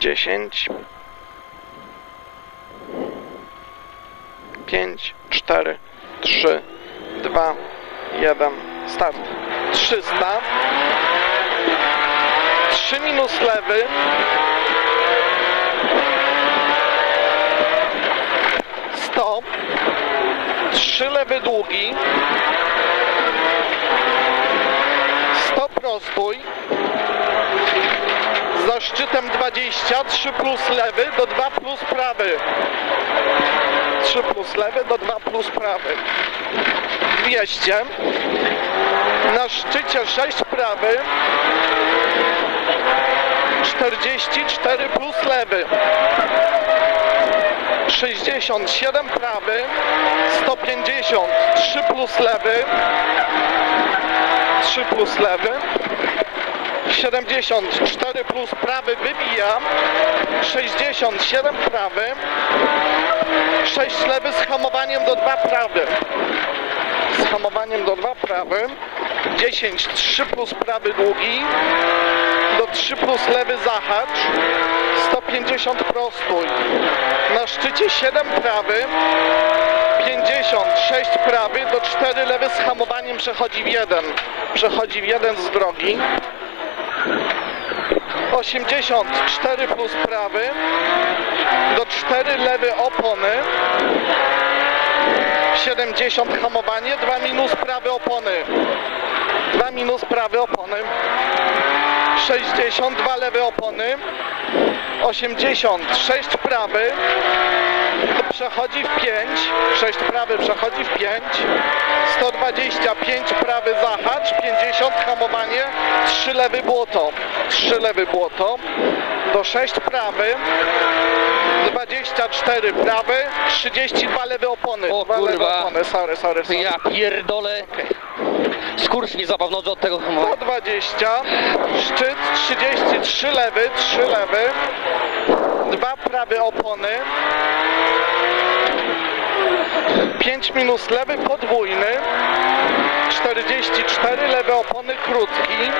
10 5 4 3 2 1 start. 300 3 minus lewy. Stop 3 lewy długi. 100 prostój szczytem 20, 3 plus lewy do 2 plus prawy. 3 plus lewy do 2 plus prawy. 200. Na szczycie 6 prawy. 44 plus lewy. 67 prawy. 150. 3 plus lewy. 3 plus lewy. 74 plus prawy wybija, 67 prawy, 6 lewy z hamowaniem do 2 prawy, z hamowaniem do 2 prawy, 10 3 plus prawy długi, do 3 plus lewy zahacz, 150 prostój, na szczycie 7 prawy, 50, 6 prawy, do 4 lewy z hamowaniem przechodzi w 1, przechodzi w 1 z drogi, 84 plus prawy. Do 4 lewy opony. 70 hamowanie. 2 minus prawy opony. 2 minus prawy opony. 62 lewe opony. 86 prawy przechodzi w 5 6 prawy przechodzi w 5 125 prawy zahacz. 50 hamowanie. 3 lewy błoto. 3 lewy błoto. Do 6 prawy. 24 prawy. 32 lewe opony. O kurwa. opony. Sorry sorry, sorry. Ja pierdolę. Skurcz mi zabaw nodze od tego hamowania. 120 szczyt 33 lewy 3 lewy. 2 prawe opony 5 minus lewy podwójny. 44 lewe opony krótki.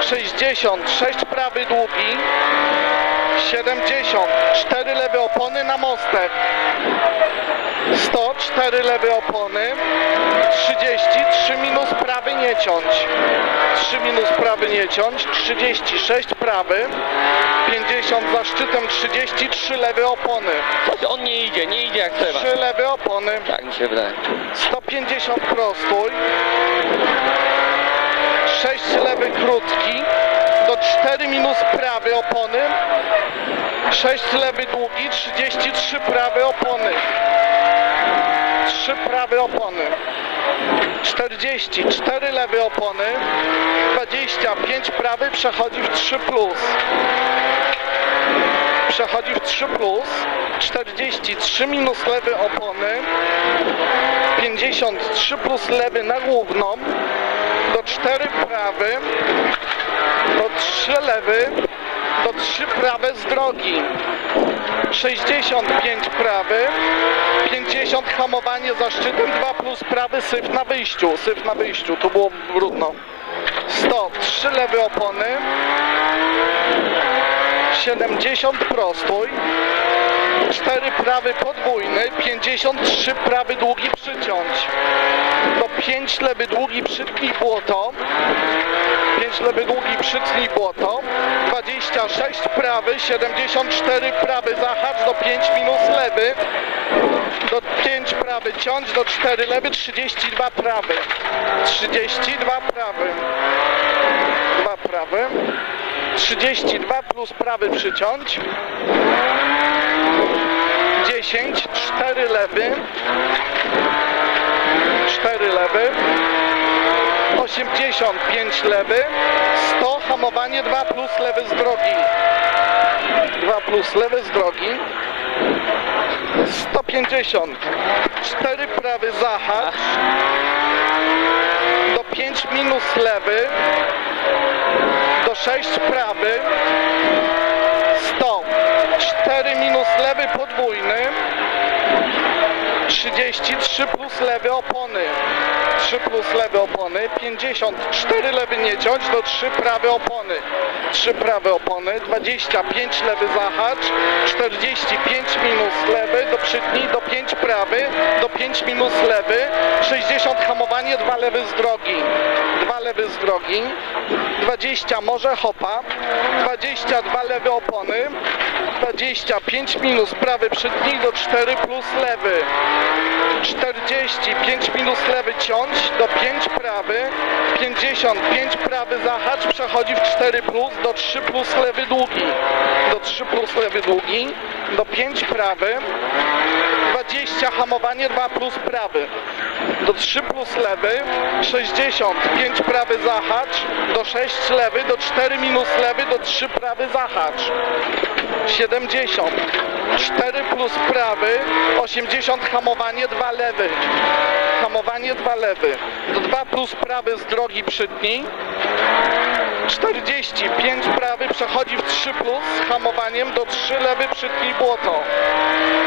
66 prawy długi. 70 4 lewe opony na mostek. 104 lewe opony. 30 3 minus prawy nie ciąć 3 minus prawy nie ciąć 36 prawy. 50 za szczytem 33 lewe opony. On się wydaje. 150 prostój 6 lewy krótki. Do 4 minus prawy opony. 6 lewy długi. 33 prawe opony. 3 prawe opony. 40 4 lewe opony. 25 prawy przechodzi w 3 plus przechodzi w 3 plus 43 minus lewy opony 53 plus lewy na główną do 4 prawy do 3 lewy do 3 prawe z drogi. 65 prawy 50 hamowanie za szczytem 2 plus prawy syf na wyjściu syf na wyjściu, tu było brudno. 100 3 lewe opony 70 prostój 4 prawy podwójny, 53 prawy długi przyciąć. Do 5 lewy długi przytnij błoto. 5 lewy długi przytnij błoto. 26 prawy, 74 prawy zahacz, do 5 minus lewy. Do 5 prawy ciąć, do 4 lewy, 32 prawy. 32 prawy. 2 prawy. 32 plus prawy przyciąć. 10, 4 lewy, 4 lewy, 85 lewy, 100 hamowanie 2 plus lewy z drogi, 2 plus lewy z drogi, 150, 4 prawy zahacz, do 5 minus lewy, do 6 prawy, 100, 4 minus lewy podwójny, 33 plus lewy opony, 3 plus lewe opony, 54 lewy nie ciąć, do 3 prawe opony, 3 prawe opony, 25 lewy zahacz, 45 minus lewy do przytni, do 5 prawy, do 5 minus lewy, 60 hamowanie, 2 lewy z drogi, 2 lewy z drogi, 20 może hopa, 22 lewy opony, 25 minus prawy przytnij do 4 plus lewy, 45 minus lewy ciąć do 5 prawy, 55 prawy zahacz przechodzi w 4 plus do 3 plus lewy długi, do 3 plus lewy długi, do 5 prawy, 20 hamowanie 2 plus prawy, do 3 plus lewy, 65 prawy zahacz, do 6 lewy, do 4 minus lewy, do 3 prawy zahacz. 70. 4 plus prawy, 80 hamowanie, 2 lewy. Hamowanie, 2 lewy. Do 2 plus prawy z drogi przytnij. 40. 5 prawy przechodzi w 3 plus z hamowaniem do 3 lewy przytnij błoto.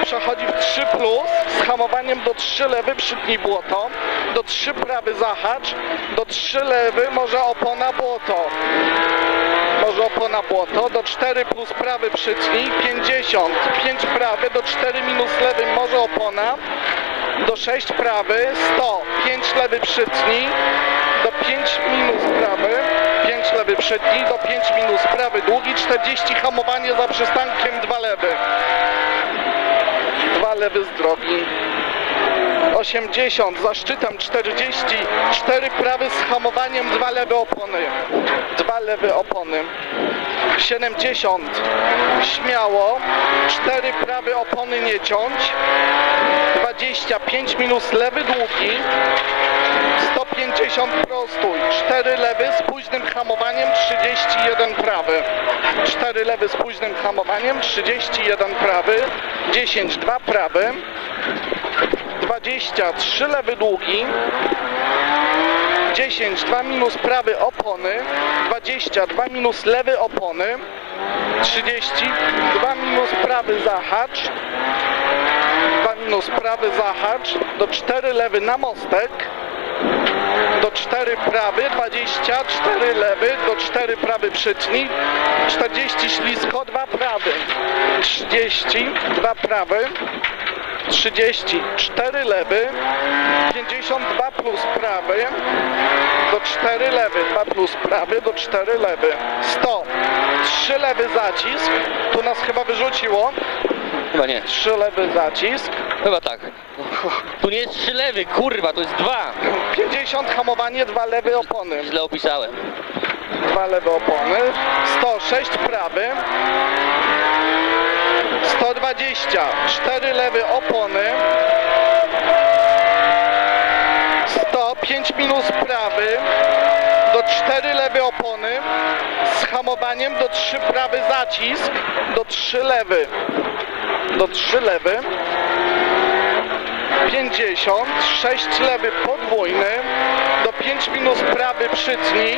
Przechodzi w 3 plus z hamowaniem do 3 lewy przytnij błoto. Do 3 prawy zahacz. Do 3 lewy może opona błoto może opona błoto, do 4 plus prawy przytnij, 50, 5 prawy, do 4 minus lewy może opona, do 6 prawy, 100, 5 lewy przytnij, do 5 minus prawy, 5 lewy przytnij, do 5 minus prawy. Długi, 40 hamowanie za przystankiem, 2 lewy, 2 lewy z drogi. 80, za szczytem 40, 4 prawy z hamowaniem, 2 lewe opony, 2 lewe opony, 70, śmiało, 4 prawe opony nie ciąć, 25 minus lewy długi, 150 prostój, 4 lewy z późnym hamowaniem, 31 prawy, 4 lewy z późnym hamowaniem, 31 prawy, 10, 2 prawy, 23 lewy długi, 10, 2 minus prawy opony, 22 minus lewy opony, 30, 2 minus prawy zahacz, 2 minus prawy zahacz, do 4 lewy na mostek, do 4 prawy, 20, 4 lewy, do 4 prawy przytnij, 40 ślisko, 2 prawy, 30, 2 prawy, 30, 4 lewy, 52 plus prawy, do 4 lewy, 2 plus prawy, do 4 lewy, 100, 3 lewy zacisk, tu nas chyba wyrzuciło, Chyba nie. 3 lewy zacisk, Chyba tak. Tu nie jest trzy lewy, kurwa, to jest dwa. 50 hamowanie, 2 lewy opony, Źle opisałem. 2 lewe opony, 106 prawy, 120, 4 lewy opony, 100, 5 minus prawy, do 4 lewy opony, z hamowaniem do 3 prawy zacisk, do 3 lewy, do 3 lewy, 50, 6 lewy podwójny, do 5 minus prawy przytnij,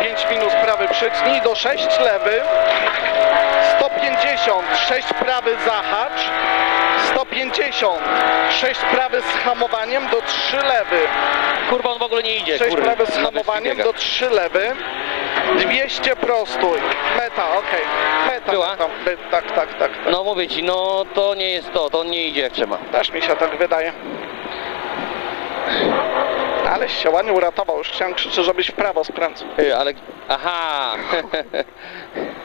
5 minus prawy przytnij, do 6 lewy, 150, 6 prawy zahacz, 150, 6 prawy z hamowaniem do 3 lewy, Kurwa, on w ogóle nie idzie, 6 kurwa. prawy z hamowaniem do 3 lewy, 200 prostój, meta, okej, meta, Była? meta, by, tak, tak, tak, tak. No mówię ci, no to nie jest to, to nie idzie jak trzeba. Też mi się tak wydaje. Ale się ładnie uratował, już chciałem krzyczeć, żebyś w prawo skręcał. Ty, ale... Aha!